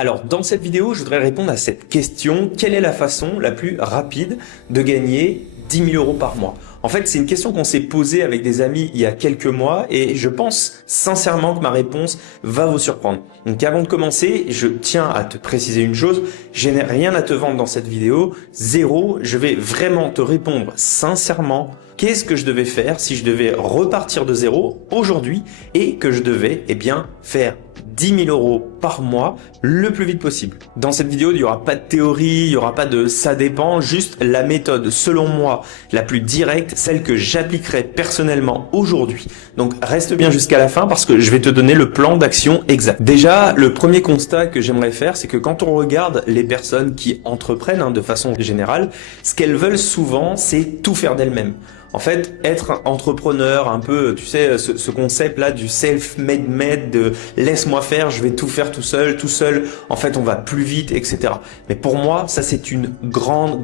Alors, dans cette vidéo, je voudrais répondre à cette question. Quelle est la façon la plus rapide de gagner 10 000 € par mois? En fait, c'est une question qu'on s'est posée avec des amis il y a quelques mois et je pense sincèrement que ma réponse va vous surprendre. Donc avant de commencer, je tiens à te préciser une chose, je n'ai rien à te vendre dans cette vidéo, zéro, je vais vraiment te répondre sincèrement. Qu'est-ce que je devais faire si je devais repartir de zéro aujourd'hui et que je devais faire 10 000 € par mois le plus vite possible. Dans cette vidéo, il n'y aura pas de théorie, il n'y aura pas de ça dépend, juste la méthode selon moi la plus directe, celle que j'appliquerai personnellement aujourd'hui. Donc reste bien jusqu'à la fin parce que je vais te donner le plan d'action exact. Déjà, le premier constat que j'aimerais faire, c'est que quand on regarde les personnes qui entreprennent de façon générale, ce qu'elles veulent souvent, c'est tout faire d'elles-mêmes. En fait, être entrepreneur, un peu, tu sais, ce concept-là du self-made man, de laisse-moi faire, je vais tout faire tout seul, en fait, on va plus vite, etc. Mais pour moi, ça, c'est une grande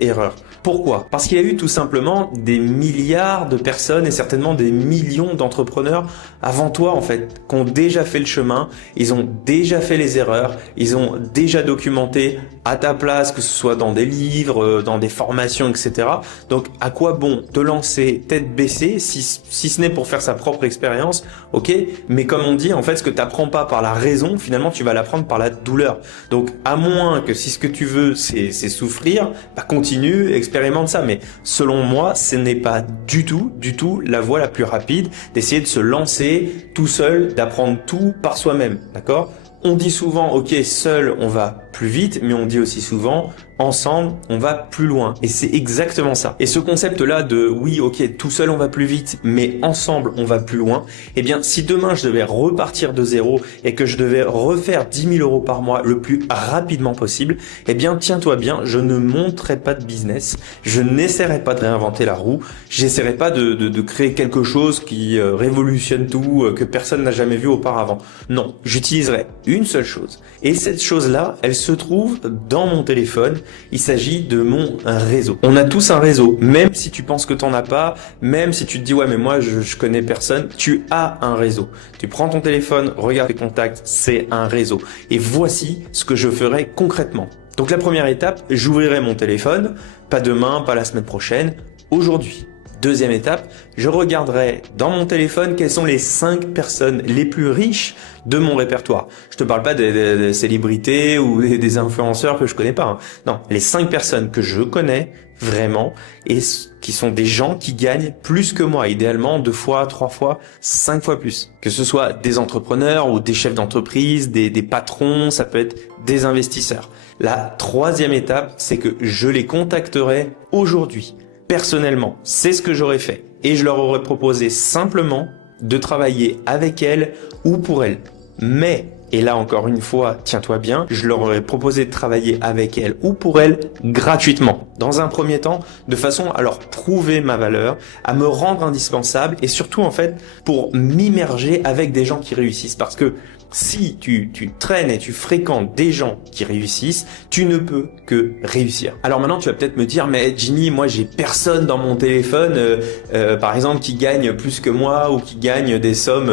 erreur. Pourquoi? Parce qu'il y a eu tout simplement des milliards de personnes et certainement des millions d'entrepreneurs avant toi, en fait, qui ont déjà fait le chemin, ils ont déjà fait les erreurs, ils ont déjà documenté à ta place, que ce soit dans des livres, dans des formations, etc. Donc, à quoi bon te lancer tête baissée si ce n'est pour faire sa propre expérience, ok, mais comme on dit, en fait, ce que tu n'apprends pas par la raison, finalement, tu vas l'apprendre par la douleur. Donc, à moins que si ce que tu veux, c'est souffrir, continue, expérimente ça. Mais selon moi, ce n'est pas du tout la voie la plus rapide d'essayer de se lancer tout seul, d'apprendre tout par soi-même, d'accord? On dit souvent, ok, seul, on va plus vite, mais on dit aussi souvent, ensemble, on va plus loin. Et c'est exactement ça. Et ce concept-là de, oui, ok, tout seul, on va plus vite, mais ensemble, on va plus loin. Eh bien, si demain, je devais repartir de zéro et que je devais refaire 10 000 € par mois le plus rapidement possible, eh bien, tiens-toi bien, je ne monterai pas de business. Je n'essaierai pas de réinventer la roue. J'essaierai pas de créer quelque chose qui révolutionne tout, que personne n'a jamais vu auparavant. Non, j'utiliserai une seule chose. Et cette chose-là, elle se trouve dans mon téléphone. Il s'agit de mon réseau. On a tous un réseau, même si tu penses que tu n'en as pas, même si tu te dis ouais mais moi je connais personne, tu as un réseau. Tu prends ton téléphone, regarde tes contacts, c'est un réseau. Et voici ce que je ferai concrètement. Donc la première étape, j'ouvrirai mon téléphone, pas demain, pas la semaine prochaine, aujourd'hui. Deuxième étape, je regarderai dans mon téléphone quelles sont les 5 personnes les plus riches de mon répertoire. Je te parle pas des célébrités ou des influenceurs que je connais pas. Non, les 5 personnes que je connais vraiment et qui sont des gens qui gagnent plus que moi, idéalement 2 fois, 3 fois, 5 fois plus. Que ce soit des entrepreneurs ou des chefs d'entreprise, des patrons, ça peut être des investisseurs. La troisième étape, c'est que je les contacterai aujourd'hui. Personnellement, c'est ce que j'aurais fait et je leur aurais proposé simplement de travailler avec elles ou pour elles. Mais, et là encore une fois, tiens-toi bien, je leur aurais proposé de travailler avec elles ou pour elles gratuitement. Dans un premier temps, de façon à leur prouver ma valeur, à me rendre indispensable et surtout en fait pour m'immerger avec des gens qui réussissent. Parce que si tu traînes et tu fréquentes des gens qui réussissent, tu ne peux que réussir. Alors maintenant, tu vas peut-être me dire, mais Jimmy, moi j'ai personne dans mon téléphone, par exemple, qui gagne plus que moi ou qui gagne des sommes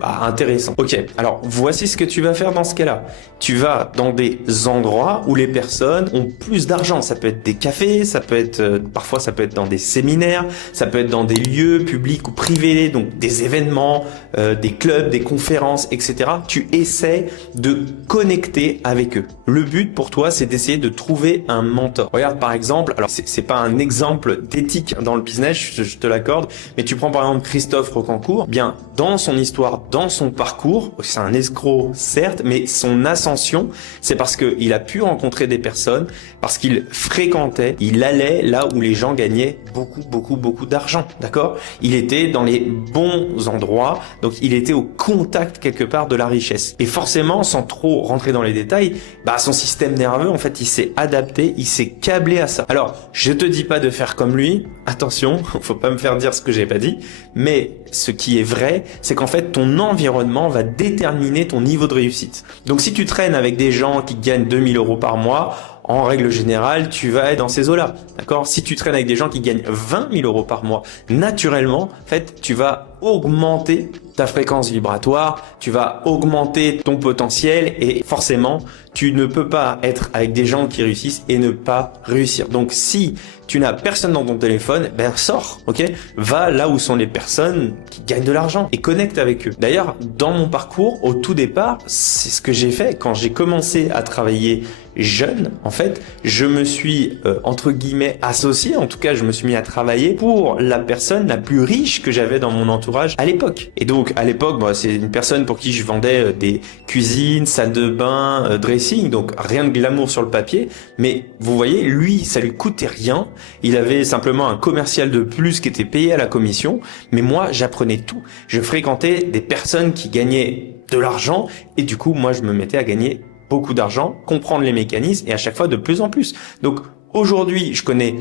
intéressantes. Ok, alors voici ce que tu vas faire dans ce cas-là. Tu vas dans des endroits où les personnes ont plus d'argent. Ça peut être des cafés, ça peut être parfois ça peut être dans des séminaires, ça peut être dans des lieux publics ou privés, donc des événements, des clubs, des conférences, etc. Tu essaies de connecter avec eux. Le but pour toi, c'est d'essayer de trouver un mentor. Regarde par exemple, alors c'est pas un exemple d'éthique dans le business, je te l'accorde, mais tu prends par exemple Christophe Rocancourt, bien dans son histoire, dans son parcours, c'est un escroc certes, mais son ascension, c'est parce qu'il a pu rencontrer des personnes, parce qu'il fréquentait, il allait là où les gens gagnaient beaucoup d'argent, d'accord? Il était dans les bons endroits, donc il était au contact quelque part de la richesse. Et forcément, sans trop rentrer dans les détails, son système nerveux, en fait, il s'est adapté, il s'est câblé à ça. Alors, je te dis pas de faire comme lui, attention, faut pas me faire dire ce que j'ai pas dit, mais ce qui est vrai, c'est qu'en fait, ton environnement va déterminer ton niveau de réussite. Donc, si tu traînes avec des gens qui gagnent 2 000 € par mois, en règle générale, tu vas être dans ces eaux-là, d'accord? Si tu traînes avec des gens qui gagnent 20 000 € par mois, naturellement, en fait, tu vas vas augmenter ta fréquence vibratoire, tu vas augmenter ton potentiel et forcément, tu ne peux pas être avec des gens qui réussissent et ne pas réussir. Donc si tu n'as personne dans ton téléphone, ben sors, ok? Va là où sont les personnes qui gagnent de l'argent et connecte avec eux. D'ailleurs, dans mon parcours, au tout départ, c'est ce que j'ai fait quand j'ai commencé à travailler jeune. En fait, je me suis entre guillemets associé, en tout cas, je me suis mis à travailler pour la personne la plus riche que j'avais dans mon entourage à l'époque. Et donc à l'époque, c'est une personne pour qui je vendais des cuisines, salle de bain, dressing, donc rien de glamour sur le papier. Mais vous voyez, lui, ça lui coûtait rien. Il avait simplement un commercial de plus qui était payé à la commission. Mais moi, j'apprenais tout. Je fréquentais des personnes qui gagnaient de l'argent et du coup, moi, je me mettais à gagner beaucoup d'argent, comprendre les mécanismes et à chaque fois de plus en plus. Donc aujourd'hui, je connais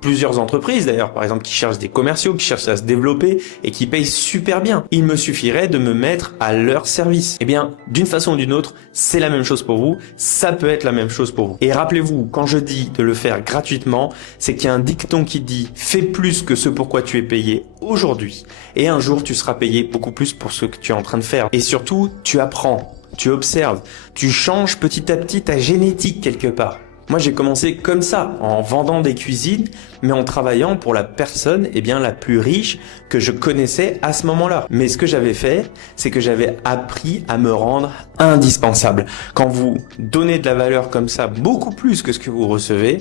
plusieurs entreprises d'ailleurs, par exemple, qui cherchent des commerciaux, qui cherchent à se développer et qui payent super bien. Il me suffirait de me mettre à leur service. Eh bien, d'une façon ou d'une autre, c'est la même chose pour vous. Ça peut être la même chose pour vous. Et rappelez-vous, quand je dis de le faire gratuitement, c'est qu'il y a un dicton qui dit « Fais plus que ce pourquoi tu es payé aujourd'hui. Et un jour, tu seras payé beaucoup plus pour ce que tu es en train de faire. » Et surtout, tu apprends. Tu observes, tu changes petit à petit ta génétique quelque part. Moi, j'ai commencé comme ça, en vendant des cuisines, mais en travaillant pour la personne la plus riche que je connaissais à ce moment-là. Mais ce que j'avais fait, c'est que j'avais appris à me rendre indispensable. Quand vous donnez de la valeur comme ça, beaucoup plus que ce que vous recevez,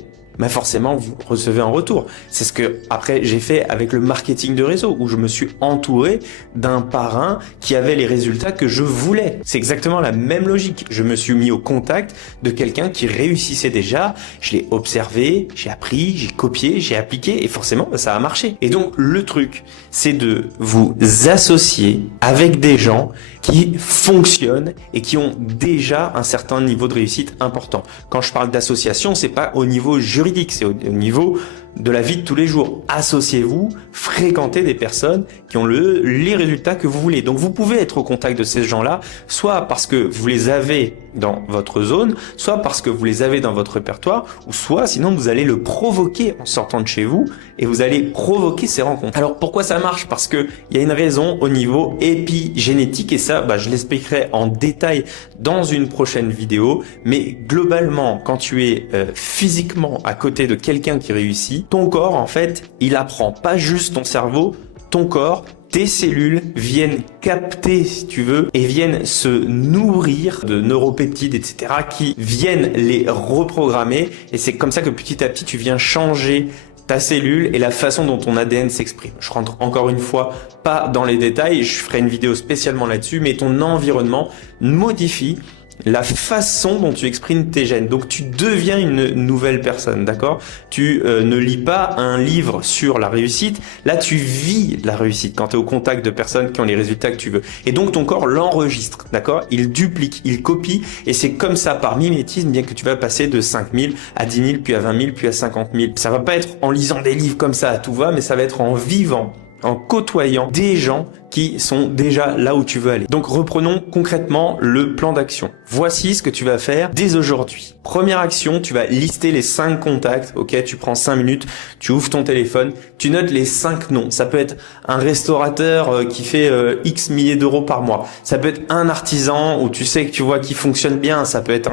forcément vous recevez un retour. C'est ce que après j'ai fait avec le marketing de réseau où je me suis entouré d'un parrain qui avait les résultats que je voulais. C'est exactement la même logique. Je me suis mis au contact de quelqu'un qui réussissait déjà, je l'ai observé, j'ai appris, j'ai copié, j'ai appliqué et forcément ça a marché. Et donc le truc, c'est de vous associer avec des gens qui fonctionnent et qui ont déjà un certain niveau de réussite important. Quand je parle d'association, c'est pas au niveau juridique, c'est au niveau de la vie de tous les jours. Associez-vous, fréquentez des personnes qui ont les résultats que vous voulez. Donc vous pouvez être au contact de ces gens-là, soit parce que vous les avez dans votre zone, soit parce que vous les avez dans votre répertoire, ou soit sinon vous allez le provoquer en sortant de chez vous et vous allez provoquer ces rencontres. Alors pourquoi ça marche? Parce que il y a une raison au niveau épigénétique et ça, je l'expliquerai en détail dans une prochaine vidéo. Mais globalement, quand tu es physiquement à côté de quelqu'un qui réussit, ton corps, en fait, il apprend pas juste ton cerveau, ton corps, tes cellules viennent capter, si tu veux, et viennent se nourrir de neuropeptides, etc., qui viennent les reprogrammer. Et c'est comme ça que petit à petit, tu viens changer ta cellule et la façon dont ton ADN s'exprime. Je rentre encore une fois pas dans les détails, je ferai une vidéo spécialement là-dessus, mais ton environnement modifie la façon dont tu exprimes tes gènes. Donc tu deviens une nouvelle personne, d'accord? Tu ne lis pas un livre sur la réussite, là tu vis la réussite quand tu es au contact de personnes qui ont les résultats que tu veux. Et donc ton corps l'enregistre, d'accord? Il duplique, il copie et c'est comme ça par mimétisme bien que tu vas passer de 5 000 à 10 000, puis à 20 000, puis à 50 000. Ça va pas être en lisant des livres comme ça à tout va, mais ça va être en vivant, en côtoyant des gens qui sont déjà là où tu veux aller. Donc reprenons concrètement le plan d'action. Voici ce que tu vas faire dès aujourd'hui. Première action, tu vas lister les 5 contacts, ok? Tu prends 5 minutes, tu ouvres ton téléphone, tu notes les 5 noms. Ça peut être un restaurateur qui fait X milliers d'euros par mois. Ça peut être un artisan où tu sais que tu vois qui fonctionne bien. Ça peut être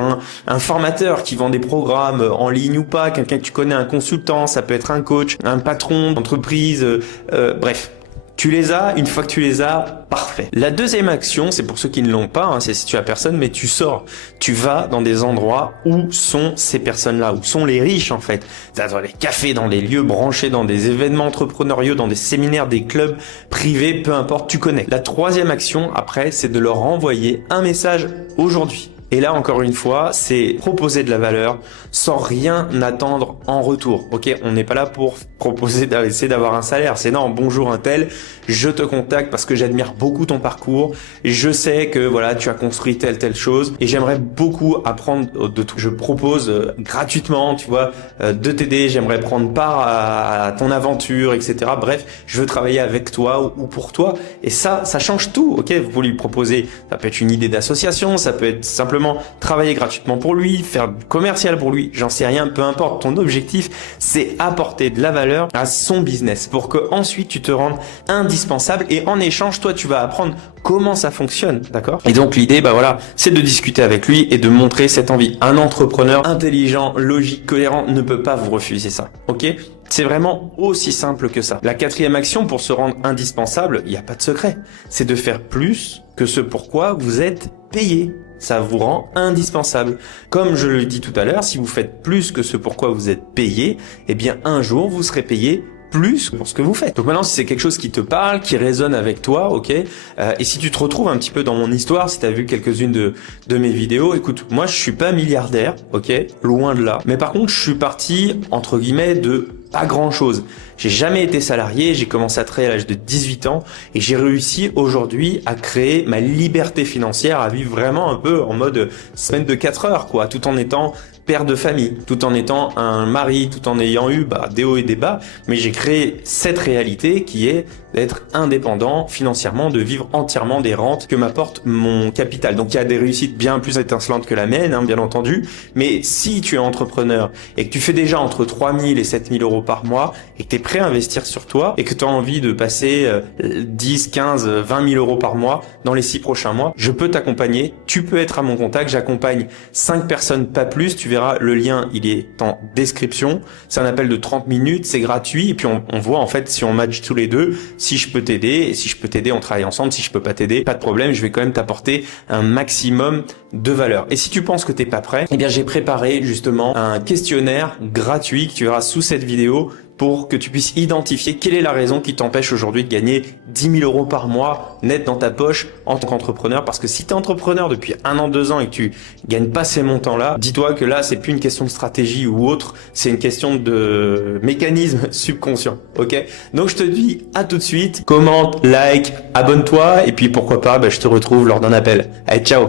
un formateur qui vend des programmes en ligne ou pas, quelqu'un que tu connais, un consultant. Ça peut être un coach, un patron d'entreprise, bref. Tu les as, une fois que tu les as, parfait. La deuxième action, c'est pour ceux qui ne l'ont pas, c'est si tu as personne, mais tu sors. Tu vas dans des endroits où sont ces personnes-là, où sont les riches en fait. Dans les cafés, dans des lieux branchés, dans des événements entrepreneuriaux, dans des séminaires, des clubs privés, peu importe, tu connais. La troisième action, après, c'est de leur envoyer un message aujourd'hui. Et là, encore une fois, c'est proposer de la valeur sans rien attendre en retour. Ok, on n'est pas là pour proposer d'essayer d'avoir un salaire. C'est non, bonjour un tel, je te contacte parce que j'admire beaucoup ton parcours. Je sais que voilà, tu as construit telle chose et j'aimerais beaucoup apprendre de tout. Je propose gratuitement, tu vois, de t'aider. J'aimerais prendre part à ton aventure, etc. Bref, je veux travailler avec toi ou pour toi. Et ça change tout. Ok, vous pouvez lui proposer. Ça peut être une idée d'association, ça peut être simplement simplement travailler gratuitement pour lui, faire du commercial pour lui, j'en sais rien, peu importe. Ton objectif, c'est apporter de la valeur à son business pour que ensuite tu te rendes indispensable et en échange, toi, tu vas apprendre comment ça fonctionne, d'accord? Et donc l'idée, bah voilà, c'est de discuter avec lui et de montrer cette envie. Un entrepreneur intelligent, logique, cohérent ne peut pas vous refuser ça, ok? C'est vraiment aussi simple que ça. La quatrième action pour se rendre indispensable, il n'y a pas de secret. C'est de faire plus que ce pourquoi vous êtes payé. Ça vous rend indispensable. Comme je le dis tout à l'heure, si vous faites plus que ce pourquoi vous êtes payé, eh bien un jour vous serez payé plus pour ce que vous faites. Donc maintenant, si c'est quelque chose qui te parle, qui résonne avec toi, ok, et si tu te retrouves un petit peu dans mon histoire, si tu as vu quelques-unes de mes vidéos, écoute, moi je suis pas milliardaire, ok, loin de là, mais par contre je suis parti, entre guillemets, de pas grand chose. J'ai jamais été salarié, j'ai commencé à travailler à l'âge de 18 ans et j'ai réussi aujourd'hui à créer ma liberté financière, à vivre vraiment un peu en mode semaine de 4 heures, quoi, tout en étant père de famille, tout en étant un mari, tout en ayant eu des hauts et des bas, mais j'ai créé cette réalité qui est d'être indépendant financièrement, de vivre entièrement des rentes que m'apporte mon capital. Donc il y a des réussites bien plus étincelantes que la mienne, hein, bien entendu, mais si tu es entrepreneur et que tu fais déjà entre 3 000 et 7 000 euros par mois et que tu es prêt à investir sur toi et que tu as envie de passer 10, 15, 20 000 euros par mois dans les 6 prochains mois, je peux t'accompagner, tu peux être à mon contact, j'accompagne 5 personnes, pas plus, tu verras, le lien il est en description, c'est un appel de 30 minutes, c'est gratuit et puis on voit en fait si on match tous les deux, si je peux t'aider, et si je peux t'aider on travaille ensemble, si je peux pas t'aider, pas de problème, je vais quand même t'apporter un maximum de valeur. Et si tu penses que t'es pas prêt, eh bien j'ai préparé justement un questionnaire gratuit que tu verras sous cette vidéo pour que tu puisses identifier quelle est la raison qui t'empêche aujourd'hui de gagner 10 000 euros par mois net dans ta poche en tant qu'entrepreneur. Parce que si tu es entrepreneur depuis 1 an, 2 ans et que tu gagnes pas ces montants-là, dis-toi que là, c'est plus une question de stratégie ou autre, c'est une question de mécanisme subconscient. Ok? Donc je te dis à tout de suite, commente, like, abonne-toi et puis pourquoi pas, je te retrouve lors d'un appel. Allez, ciao!